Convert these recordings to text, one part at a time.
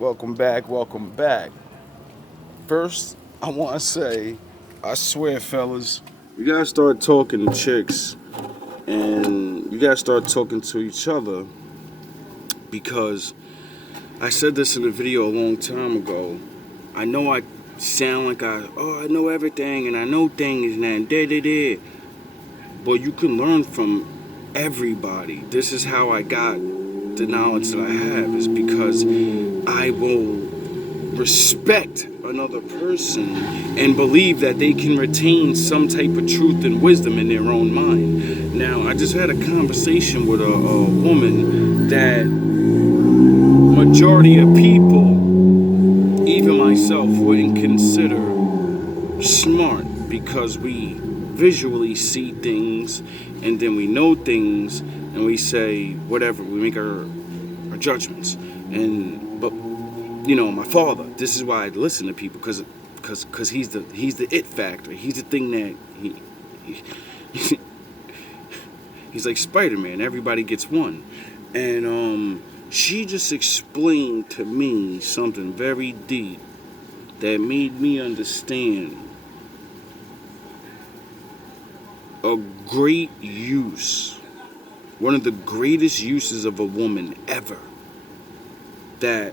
Welcome back, welcome back. First, I want to say, I swear, fellas, you gotta start talking to chicks and you gotta start talking to each other because I said this in a video a long time ago. I know I sound like I know everything and I know things and da. But you can learn from everybody. This is how I got the knowledge that I have, is because I will respect another person and believe that they can retain some type of truth and wisdom in their own mind. Now, I just had a conversation with a woman that majority of people, even myself, wouldn't consider smart, because we visually see things and then we know things and we say whatever, we make our judgments. But my father, this is why I listen to people, because he's the it factor. He's the thing that he's like Spider-Man, everybody gets one. And she just explained to me something very deep that made me understand a great use, one of the greatest uses of a woman ever, that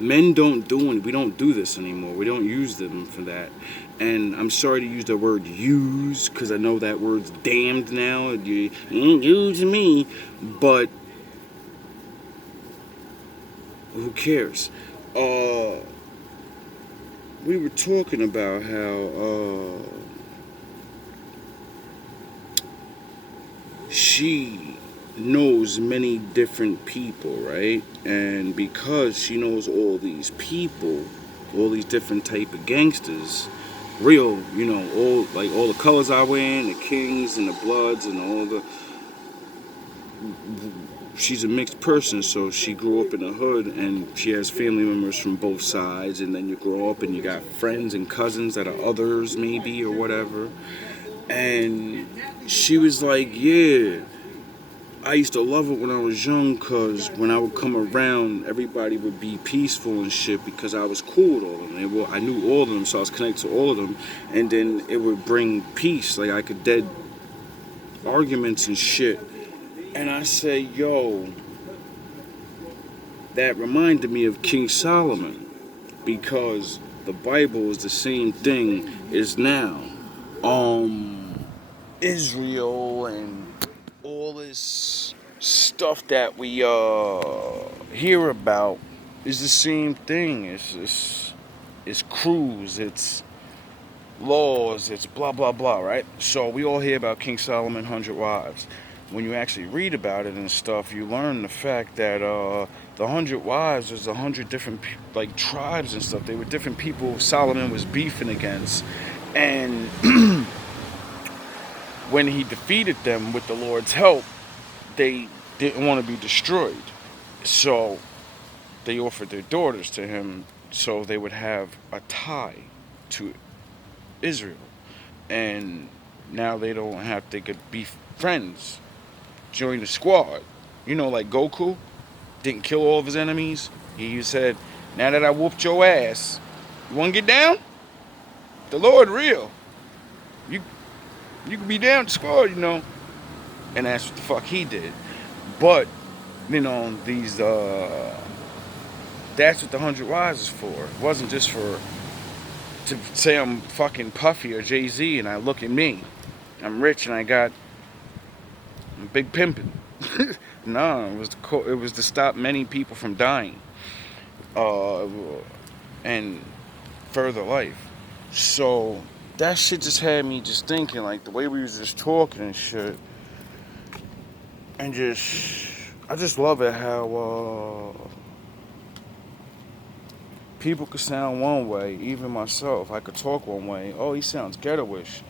men don't do, and we don't do this anymore. We don't use them for that. And I'm sorry to use the word use, because I know that word's damned now. You ain't using me, but who cares? We were talking about how she knows many different people, right? And because she knows all these people, all these different type of gangsters, real, all the colors I wear, and the Kings and the Bloods and all the, she's a mixed person, so she grew up in the hood and she has family members from both sides, and then you grow up and you got friends and cousins that are others maybe or whatever. And she was like, yeah, I used to love it when I was young, because when I would come around, everybody would be peaceful and shit, because I was cool with all of them. I knew all of them, so I was connected to all of them. And then it would bring peace. Like, I could dead arguments and shit. And I say, yo, that reminded me of King Solomon, because the Bible is the same thing as now. Israel and all this stuff that we hear about is the same thing. It's crews, it's laws, it's blah blah blah, right? So we all hear about King Solomon, 100 wives. When you actually read about it and stuff, you learn the fact that the 100 wives was 100 different tribes and stuff. They were different people Solomon was beefing against, and when he defeated them with the Lord's help, they didn't want to be destroyed. So they offered their daughters to him so they would have a tie to Israel. And now they don't have, they could be friends, join the squad. Like Goku didn't kill all of his enemies. He said, now that I whooped your ass, you want to get down? The Lord real. You can be down the squad, And that's what the fuck he did. But, these, that's what the 100 Wives is for. It wasn't just to say I'm fucking Puffy or Jay-Z and I look at me. I'm rich and I'm big pimpin'. No, it was to stop many people from dying. And further life. So that shit just had me just thinking, like, the way we was just talking and shit. And I just love it how people could sound one way, even myself. I could talk one way. Oh, he sounds ghetto-ish.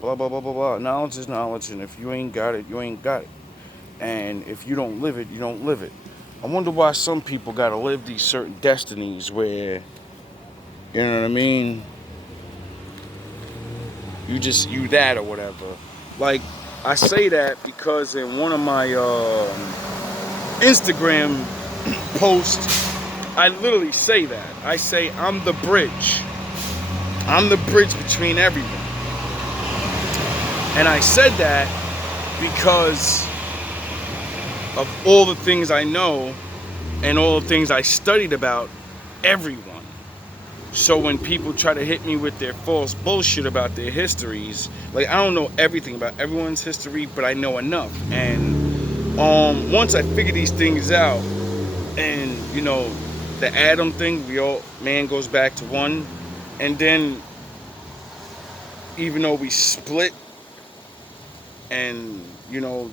Blah, blah, blah, blah, blah. Knowledge is knowledge, and if you ain't got it, you ain't got it. And if you don't live it, you don't live it. I wonder why some people gotta live these certain destinies where, you know what I mean? You that or whatever. Like, I say that because in one of my Instagram post, I literally say that. I say I'm the bridge. I'm the bridge between everyone. And I said that because of all the things I know and all the things I studied about everyone. So when people try to hit me with their false bullshit about their histories, like, I don't know everything about everyone's history, but I know enough. And once I figure these things out, and the Adam thing, man goes back to one, and then even though we split, and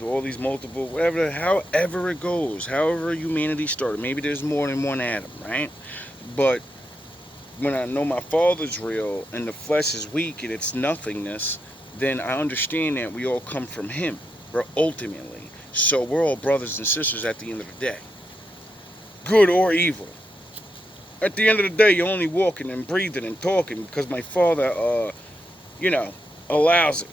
all these multiple, whatever, however it goes, however humanity started, maybe there's more than one Adam, right? But when I know my Father's real and the flesh is weak and it's nothingness, then I understand that we all come from Him, ultimately. So we're all brothers and sisters at the end of the day, good or evil. At the end of the day, you're only walking and breathing and talking because my Father, allows it.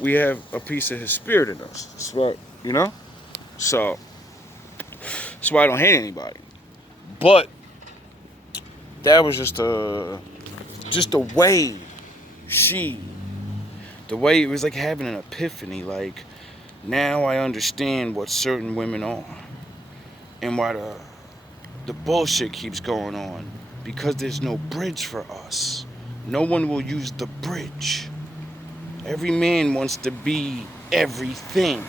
We have a piece of His Spirit in us. That's right, So that's why I don't hate anybody. But that was just the way the way it was like having an epiphany. Like, now I understand what certain women are and why the bullshit keeps going on, because there's no bridge for us. No one will use the bridge. Every man wants to be everything.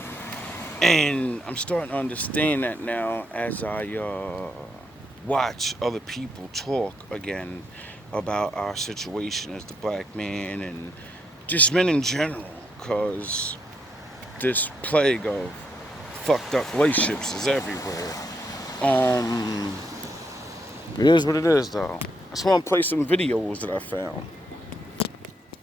And I'm starting to understand that now as I watch other people talk again about our situation as the black man and just men in general, because this plague of fucked up relationships is everywhere. It is what it is, though. I just want to play some videos that I found.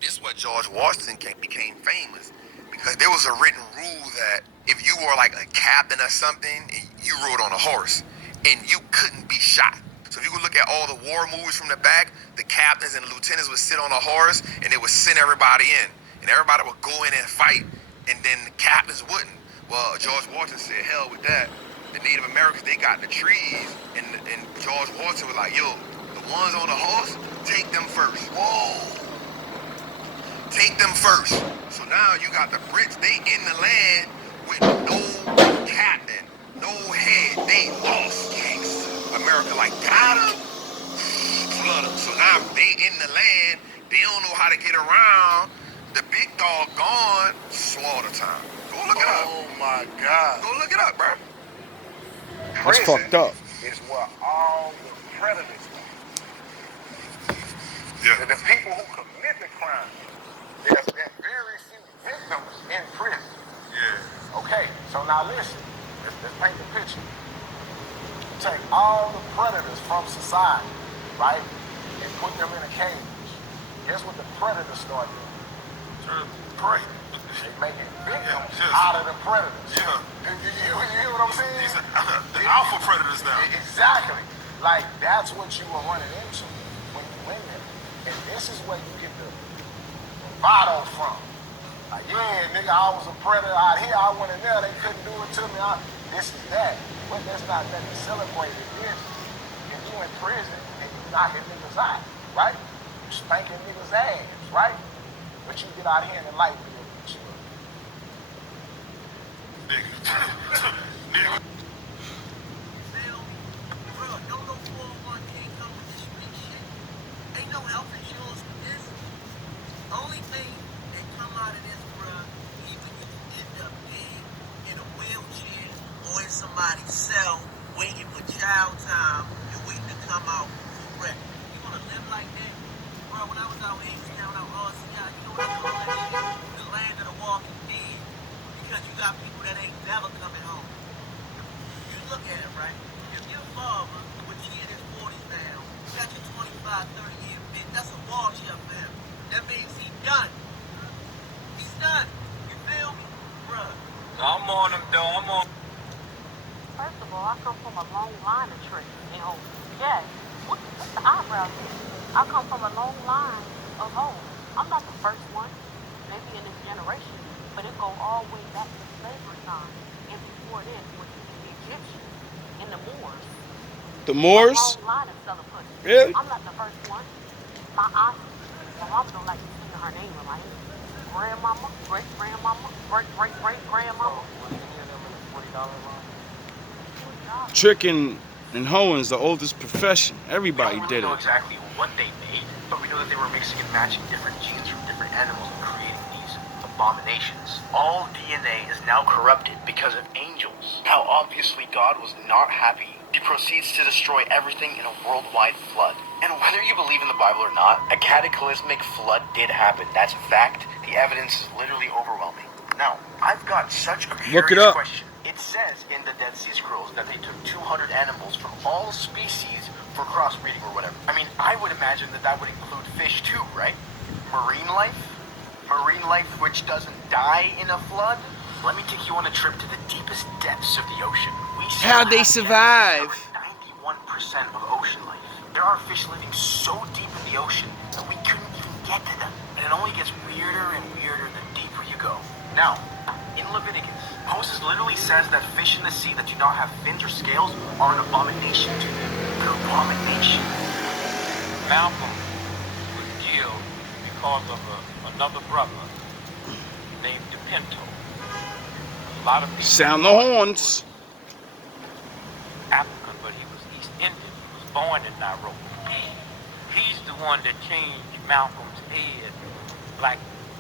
This is what George Washington became famous, because there was a written rule that if you were like a captain or something and you rode on a horse and you couldn't be shot. So if you could look at all the war movies from the back, the captains and the lieutenants would sit on a horse and they would send everybody in, and everybody would go in and fight, and then the captains wouldn't. Well, George Washington said, hell with that. The Native Americans, they got the trees, and George Washington was like, yo, the ones on the horse, take them first. Whoa. Take them first. So now you got the Brits, they in the land with no captain, no head. They lost. Yes. America like, got them, flood them. So now they in the land, they don't know how to get around. The big dog gone, slaughter time. Go look it up. Oh my God. Go look it up, bro. That's fucked up. Is where all the predators are. Yeah. The people who commit the crime. There's been very few victims in prison. Yeah. Okay, so now listen. Let's paint the picture. Take all the predators from society, right, and put them in a cage. Guess what the predators start doing? Turn prey. They making victims yes. out of the predators. Yeah. You hear what I'm saying? These are the alpha predators now. Exactly. Like, that's what you were running into when you went there. And this is where you get the bottle from. Like, yeah, nigga, I was a predator out here. I went in there. They couldn't do it to me. This is that. But there's not nothing to celebrate in this. If you in prison and you knocking niggas out, right? You spanking niggas' ass, right? But you get out here in the light with it. Nigga. Ain't no health insurance with this. Only thing that come out of this, bruh, either you end up in a wheelchair or in somebody's cell waiting for child time and waiting to come out for rent. You wanna live like that? Bruh, when I was out H-Town, out RCI, you know what I call that shit? The land of the walking dead. Because you got people that ain't never coming home. You look at it, right? If your father, which he in his 40s now, got you 25, 30-year bit, that's a wall shut for him. That means he's done. He's done. You feel me? Bruh. I'm on them, though. I'm on. First of all, I come from a long line of tricks. Yes, what's the eyebrows? I come from a long line of hoes. I'm not the first one. Maybe in this generation, but it go all the way back to slavery time. And before this, with the Egyptians and the Moors. The A Moors? long line of selling pussy. Really? I'm not the first one. My auntie, my mom don't like to say her name in my head. Grandmama, great-grandmama, great-great-great-grandmama. Tricking and hoeing's the oldest profession. Everybody We don't did really know it. exactly what they made, but we know that they were mixing and matching different genes from different animals and creating these abominations. All DNA is now corrupted because of angels. Now, obviously, God was not happy. He proceeds to destroy everything in a worldwide flood. And whether you believe in the Bible or not, a cataclysmic flood did happen. That's a fact. The evidence is literally overwhelming. Now, I've got such a Look it curious up. question. It says in the Dead Sea Scrolls that they took 200 animals from all species for crossbreeding or whatever. I mean, I would imagine that that would include fish too, right? Marine life? Marine life which doesn't die in a flood? Let me take you on a trip to the deepest depths of the ocean. We still How'd they have yet to survive? discover 91% of ocean life. There are fish living so deep in the ocean that we couldn't even get to them. And it only gets weirder and weirder the deeper you go. Now, in Leviticus, Moses literally says that fish in the sea that do not have fins or scales are an abomination to him. They're abomination. Malcolm was killed because of another brother named DePinto. A lot of people Sound the horns. African, but he was East Indian. He was born in Nairobi. He's the one that changed Malcolm's head black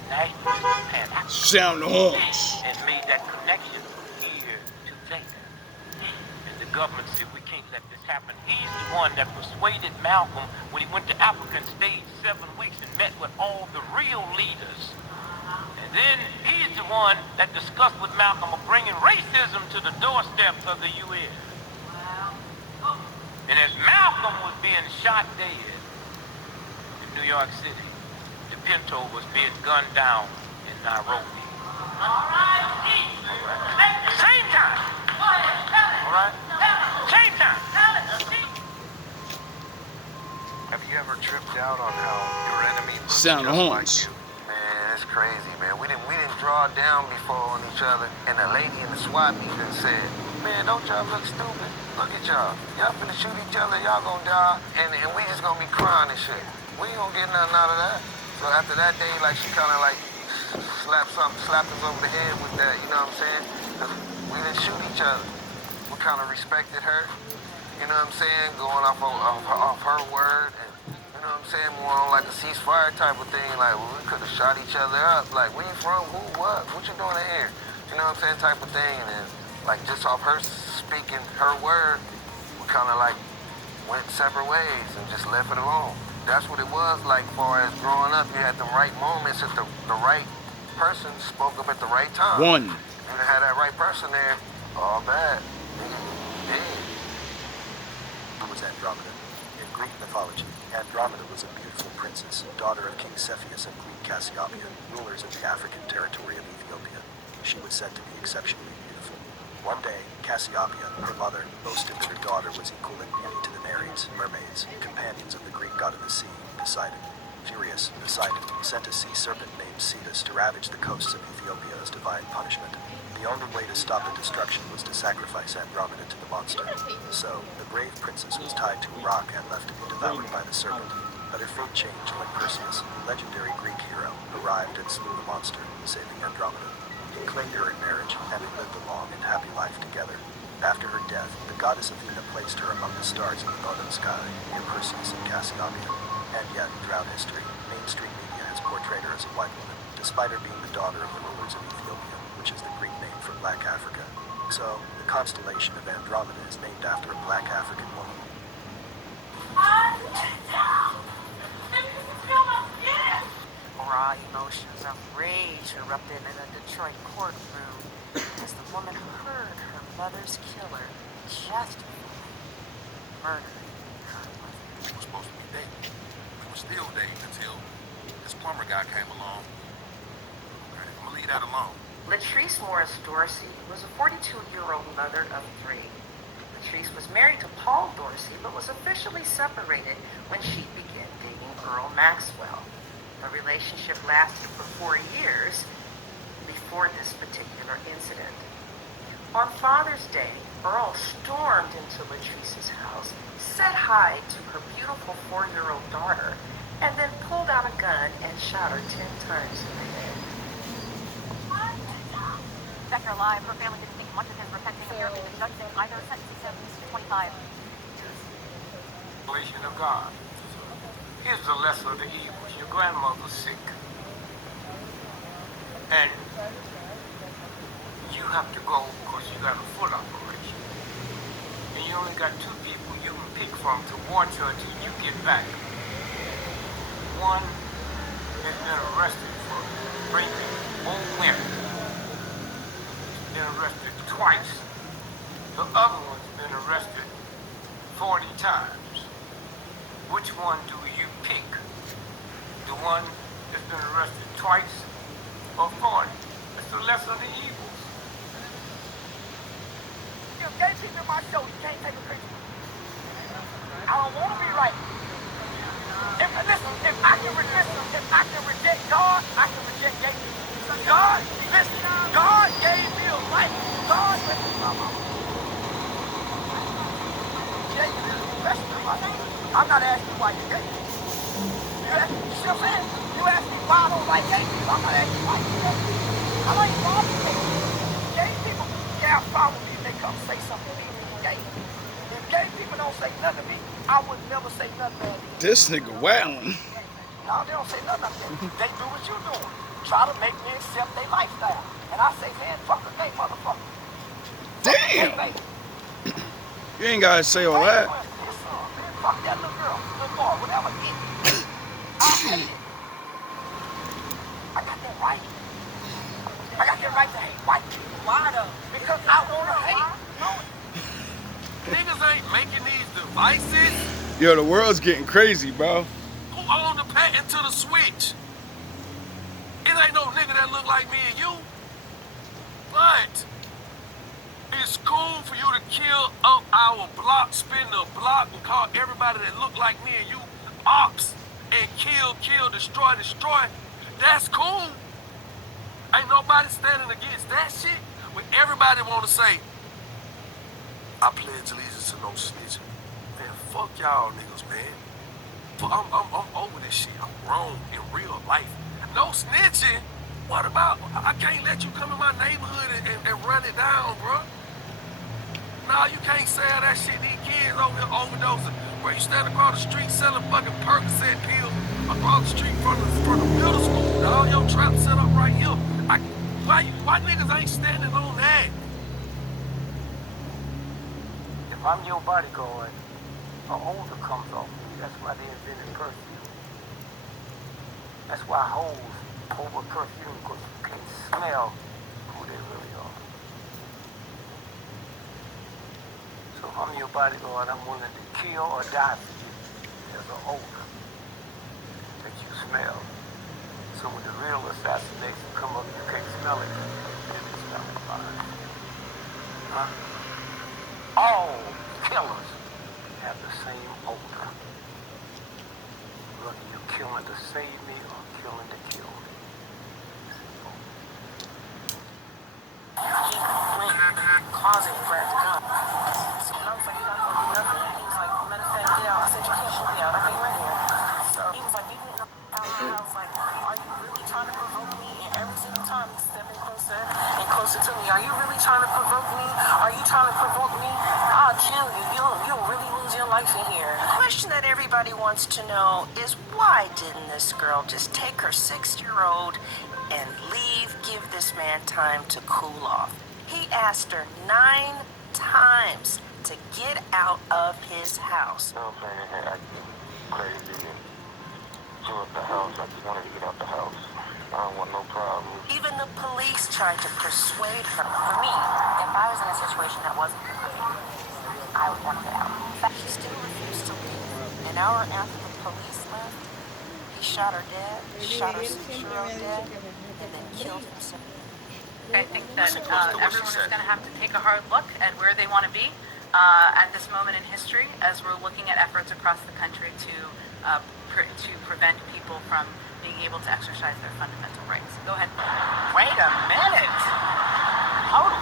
nationalist to Pan-African Sound the horns. and made that connection from here to there. And the government said, we can't let this happen. He's the one that persuaded Malcolm when he went to Africa and stayed 7 weeks and met with all the real leaders. And then he's the one that discussed with Malcolm of bringing racism to the doorsteps of the U.S. And as Malcolm was being shot dead in New York City, DePinto was being gunned down in Nairobi. All right. Same time. All right? Same time. Have you ever tripped out on how your enemy looks Sound the just horns. like you? Man, it's crazy, man. We didn't draw down before on each other, and a lady in the SWAT meeting said, "Man, don't y'all look stupid? Look at y'all. Y'all finna shoot each other. Y'all gonna die, and we just gonna be crying and shit. We ain't gonna get nothing out of that." So after that day, like she kind of like slapped us over the head with that. You know what I'm saying? 'Cause we didn't shoot each other. We kind of respected her. You know what I'm saying? Going off her word, and you know what I'm saying? More on like a ceasefire type of thing. Like, well, we could have shot each other up. Like, where you from? Who? What? What you doing in here? You know what I'm saying? Type of thing. And like just off her speaking her word, we kind of like went separate ways and just left it alone. That's what it was like. Far as growing up, you had the right moments at the right person spoke up at the right time. One. You didn't have that right person there. All bad. Dead. Who was Andromeda? In Greek mythology, Andromeda was a beautiful princess, daughter of King Cepheus and Queen Cassiopeia, rulers of the African territory of Ethiopia. She was said to be exceptionally beautiful. One day, Cassiopeia, her mother, boasted that her daughter was equal in beauty to the Nereids, mermaids, companions of the Greek god of the sea, Poseidon. Furious, Poseidon sent a sea serpent named Cetus to ravage the coasts of Ethiopia as divine punishment. The only way to stop the destruction was to sacrifice Andromeda to the monster. So, the brave princess was tied to a rock and left to be devoured by the serpent. But her fate changed when Perseus, a legendary Greek hero, arrived and slew the monster, saving Andromeda. He claimed her in marriage, and they lived a long and happy life together. After her death, the goddess Athena placed her among the stars in the northern sky, near Perseus and Cassiopeia. And yet, throughout history, mainstream media has portrayed her as a white woman, despite her being the daughter of the rulers of Ethiopia, which is the Greek name for Black Africa. So, the constellation of Andromeda is named after a Black African woman. Raw emotions of rage erupted in a Detroit courtroom as the woman heard her mother's killer justify murdering her mother. We were supposed to be dating. We were still dating until this plumber guy came along. Okay, I'm gonna leave that alone. Latrice Morris Dorsey was a 42-year-old mother of 3. Latrice was married to Paul Dorsey, but was officially separated when she began dating Earl Maxwell. The relationship lasted for 4 years before this particular incident. On Father's Day, Earl stormed into Latrice's house, said hi to her beautiful 4-year-old daughter, and then pulled out a gun and shot her 10 times in the head. Sector Live, her family didn't think much of his repenting. Apparently the judge said either sentencing him to 25. Revelation of God. Here's the lesser of the evils. Your grandmother's sick. And you have to go because you got a foot operation. And you only got 2 people you can pick from to watch her until you get back. One has been arrested for raping old women. He's been arrested twice. The other one's been arrested 40 times. Which one do you pick? The one that's been arrested twice or 40? That's the lesser of the evils. You gay people in my show, you can't take a picture. I don't want to be right. If I can reject God, I can reject gay people. God, listen, God gave me a right. God, listen, my mama. Gay is the best of my life. I'm not asking why you're gay. You ask me, you see what I'm saying? You ask me why I don't like gay people. I'm not asking why you're gay. I like all the gay people. Gay people can't follow me if they come say something to me. Gay. If gay people don't say nothing to me, I would never say nothing bad to you. This nigga wildin'. No, they don't say nothing like that. They do what you're doing. Try to make me accept their lifestyle. And I say, man, fuck a gay motherfucker. Damn. You ain't gotta say all that. Fuck that little girl, little boy, whatever it is. I hate it. I got that right. I got that right to hate white people. Why though? Because I want to hate. Niggas ain't making these devices. Yo, the world's getting crazy, bro. Who own the patent to the switch? It ain't no nigga that look like me and you. But it's cool for you to kill up our block, spin the block, and call everybody that look like me and you ops, and kill, destroy. That's cool. Ain't nobody standing against that shit. When everybody want to say, I pledge allegiance to no snitching. Man, fuck y'all niggas, man. I'm over this shit. I'm grown in real life. No snitching? What about, I can't let you come in my neighborhood and run it down, bro. Nah, you can't sell that shit. These kids over here overdosing. Bro, you stand across the street selling fucking Percocet pills across the street from the middle school. All your traps set up right here. Why niggas ain't standing on that? If I'm your bodyguard, an odor comes off me. That's why they invented perfume. That's why hoes over perfume, because you can't smell who they really are. So if I'm your bodyguard, I'm willing to kill or die for you. There's an odor that you smell. So when the real assassination come up, you can't smell it. You can smell it fine. Huh? All killers have the same odor. Whether you're killing to save me or killing to kill me. Closet grabbed the gun. So I was like, you're not going to do nothing. He was like, matter of fact, get out. I said, you can't shoot me out. I ain't right here. So he was like, you didn't know. I was like, are you really trying to provoke me? And every single time he's stepping closer and closer to me. Are you really trying to provoke me? Are you trying to provoke me? I'll kill you. You'll really lose your life in here. The question that everybody wants to know is why didn't this girl just take her 6-year-old and leave, give this man time to cool off? He asked her 9 times to get out of his house. No, man, I crazy and blew up the house. I just wanted to get out the house. I don't want no problems. Even the police tried to persuade her. For me, if I was in a situation that wasn't good, I would want to get out. She still refused to leave. An hour after the police left, he shot her dead, shot her 6-year-old dead, and then killed himself. I think that everyone is going to have to take a hard look at where they want to be at this moment in history, as we're looking at efforts across the country to prevent people from being able to exercise their fundamental rights. Go ahead. Wait a minute.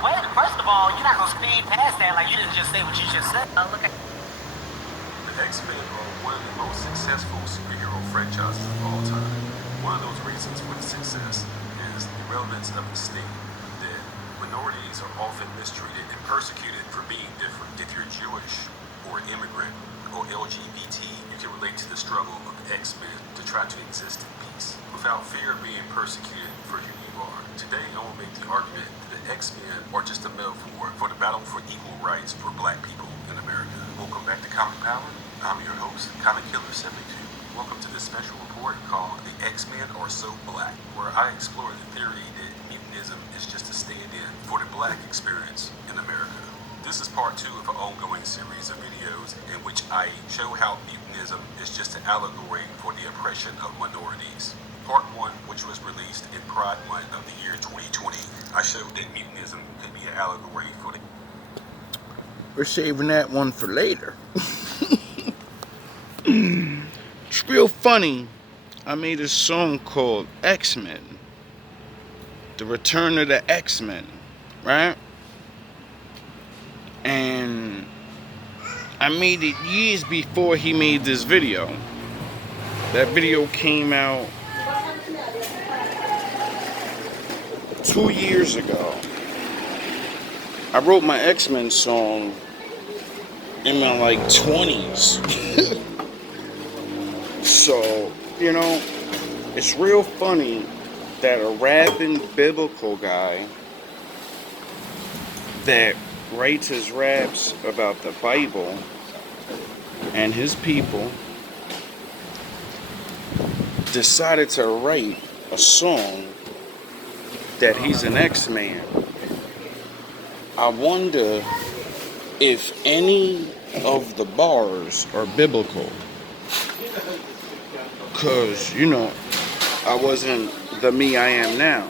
Wait, first of all, you're not gonna speed past that like you didn't just say what you just said. Look at The X-Men are one of the most successful superhero franchises of all time. One of those reasons for the success is the relevance of the state that minorities are often mistreated and persecuted for being different. If you're Jewish or immigrant or LGBT, you can relate to the struggle of the X-Men to try to exist in peace without fear of being persecuted for who you are. Today, I will make the argument that the X-Men are just a metaphor for the battle for equal rights for black people in America. Welcome back to Comic Power. I'm your host, Comic Killer 72. Welcome to this special report called The X-Men Are So Black, where I explore the theory that mutanism is just a stand-in for the black experience in America. This is part 2 of an ongoing series of videos in which I show how mutanism is just an allegory for the oppression of minorities. Part 1, which was released in Pride Month of the year 2020, I showed that mutanism could be an allegory for the... We're saving that one for later. It's real funny. I made a song called X-Men. The Return of the X-Men, right? And I made it years before he made this video. That video came out 2 years ago. I wrote my X-Men song in my like 20s. So, you know, it's real funny that a rapping biblical guy that writes his raps about the Bible and his people decided to write a song that he's an X-Man. I wonder if any of the bars are biblical. Because, you know, I wasn't the me I am now.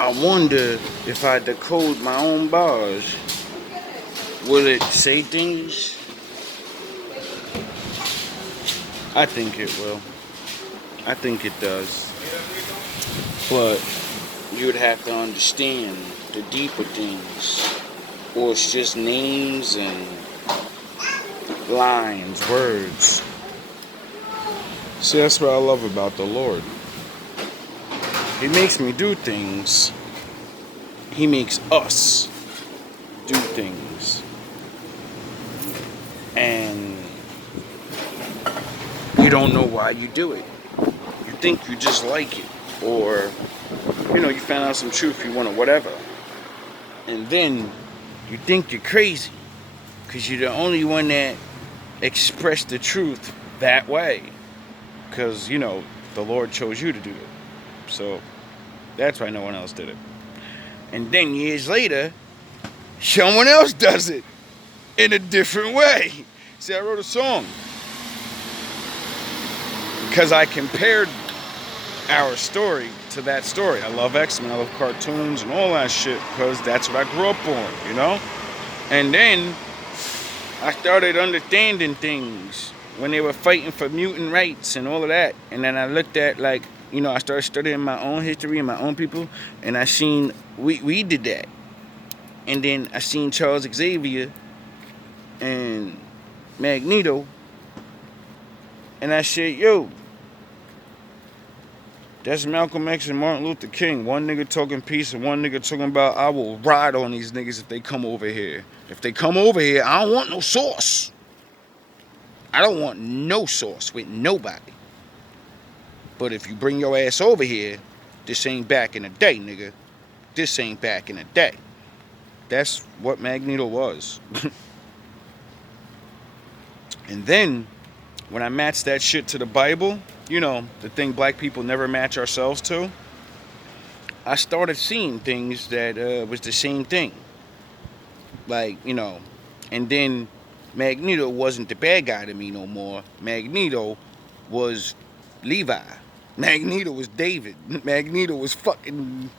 I wonder if I decode my own bars, will it say things? I think it will. I think it does. But you'd have to understand the deeper things. Or it's just names and lines, words. See, that's what I love about the Lord. He makes me do things. He makes us do things. And you don't know why you do it. You think you just like it. Or, you know, you found out some truth you want or whatever. And then you think you're crazy. Because you're the only one that expressed the truth that way. Because, you know, the Lord chose you to do it. So, that's why no one else did it. And then years later, someone else does it in a different way. See, I wrote a song. Because I compared our story to that story. I love X-Men, I love cartoons and all that shit. Because that's what I grew up on, you know? And then, I started understanding things. When they were fighting for mutant rights and all of that. And then I looked at, like, you know, I started studying my own history and my own people. And I seen, we did that. And then I seen Charles Xavier and Magneto. And I said, yo, that's Malcolm X and Martin Luther King. One nigga talking peace and one nigga talking about, I will ride on these niggas if they come over here. If they come over here, I don't want no sauce. I don't want no sauce with nobody. But if you bring your ass over here, this ain't back in the day, nigga. This ain't back in the day. That's what Magneto was. And then, when I matched that shit to the Bible, you know, the thing black people never match ourselves to, I started seeing things that was the same thing. Like, you know, and then Magneto wasn't the bad guy to me no more. Magneto was Levi. Magneto was David. Magneto was fucking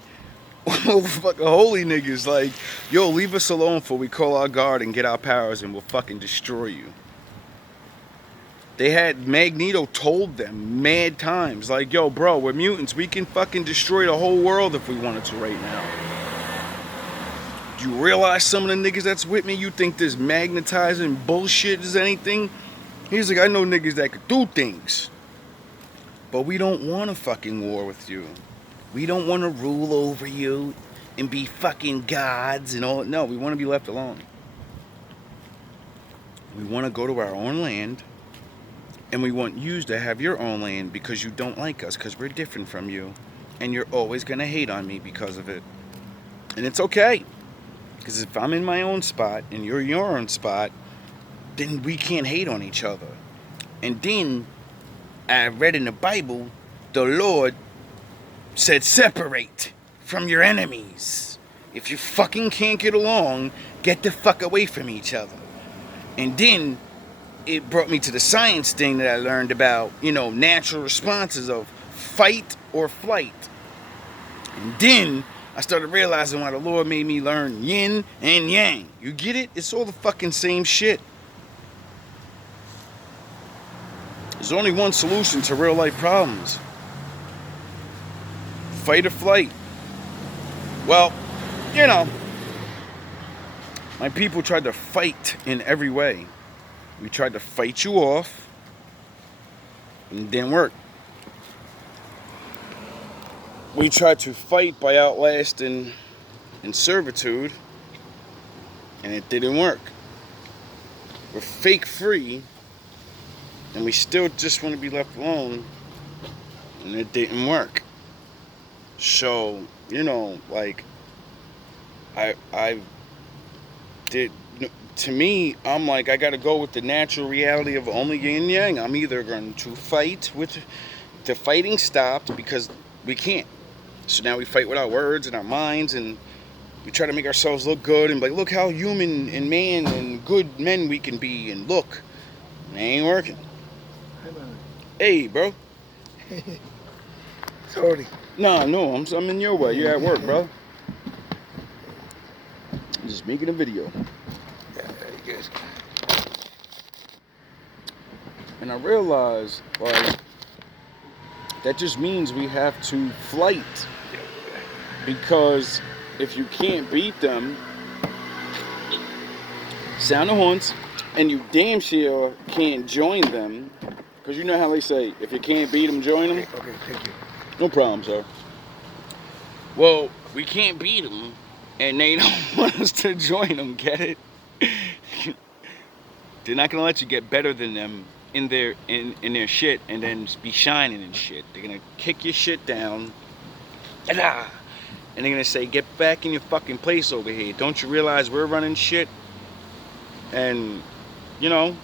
holy niggas. Like, yo, leave us alone before we call our guard and get our powers and we'll fucking destroy you. They had Magneto told them mad times, like, yo, bro, we're mutants. We can fucking destroy the whole world if we wanted to right now. Do you realize some of the niggas that's with me, you think this magnetizing bullshit is anything? He's like, I know niggas that could do things. But we don't want a fucking war with you. We don't want to rule over you and be fucking gods and all. No, we want to be left alone. We want to go to our own land. And we want you to have your own land because you don't like us, because we're different from you. And you're always going to hate on me because of it. And it's okay. Because if I'm in my own spot and you're in your own spot, then we can't hate on each other. And then I read in the Bible, the Lord said separate from your enemies. If you fucking can't get along, get the fuck away from each other. And then it brought me to the science thing that I learned about, you know, natural responses of fight or flight. And then I started realizing why the Lord made me learn yin and yang. You get it? It's all the fucking same shit. There's only one solution to real life problems. Fight or flight. Well, you know, my people tried to fight in every way. We tried to fight you off, and it didn't work. We tried to fight by outlasting in servitude, and it didn't work. We're fake free, and we still just want to be left alone, and it didn't work. So, you know, like, I did. To me, I'm like, I gotta go with the natural reality of only yin and yang. I'm either going to fight with the fighting stopped because we can't. So now we fight with our words and our minds, and we try to make ourselves look good and be like, look how human and man and good men we can be, and look, it ain't working. Hey, bro. Sorry. No, I'm in your way. You're at work, bro. I'm just making a video. And I realize, like, that just means we have to flight. Because if you can't beat them, sound the horns, and you damn sure can't join them. Because you know how they say, if you can't beat them, join them? Okay, thank you. No problem, sir. Well, we can't beat them, and they don't want us to join them, get it? They're not going to let you get better than them in their shit and then be shining and shit. They're going to kick your shit down. And they're going to say, get back in your fucking place over here. Don't you realize we're running shit? And, you know,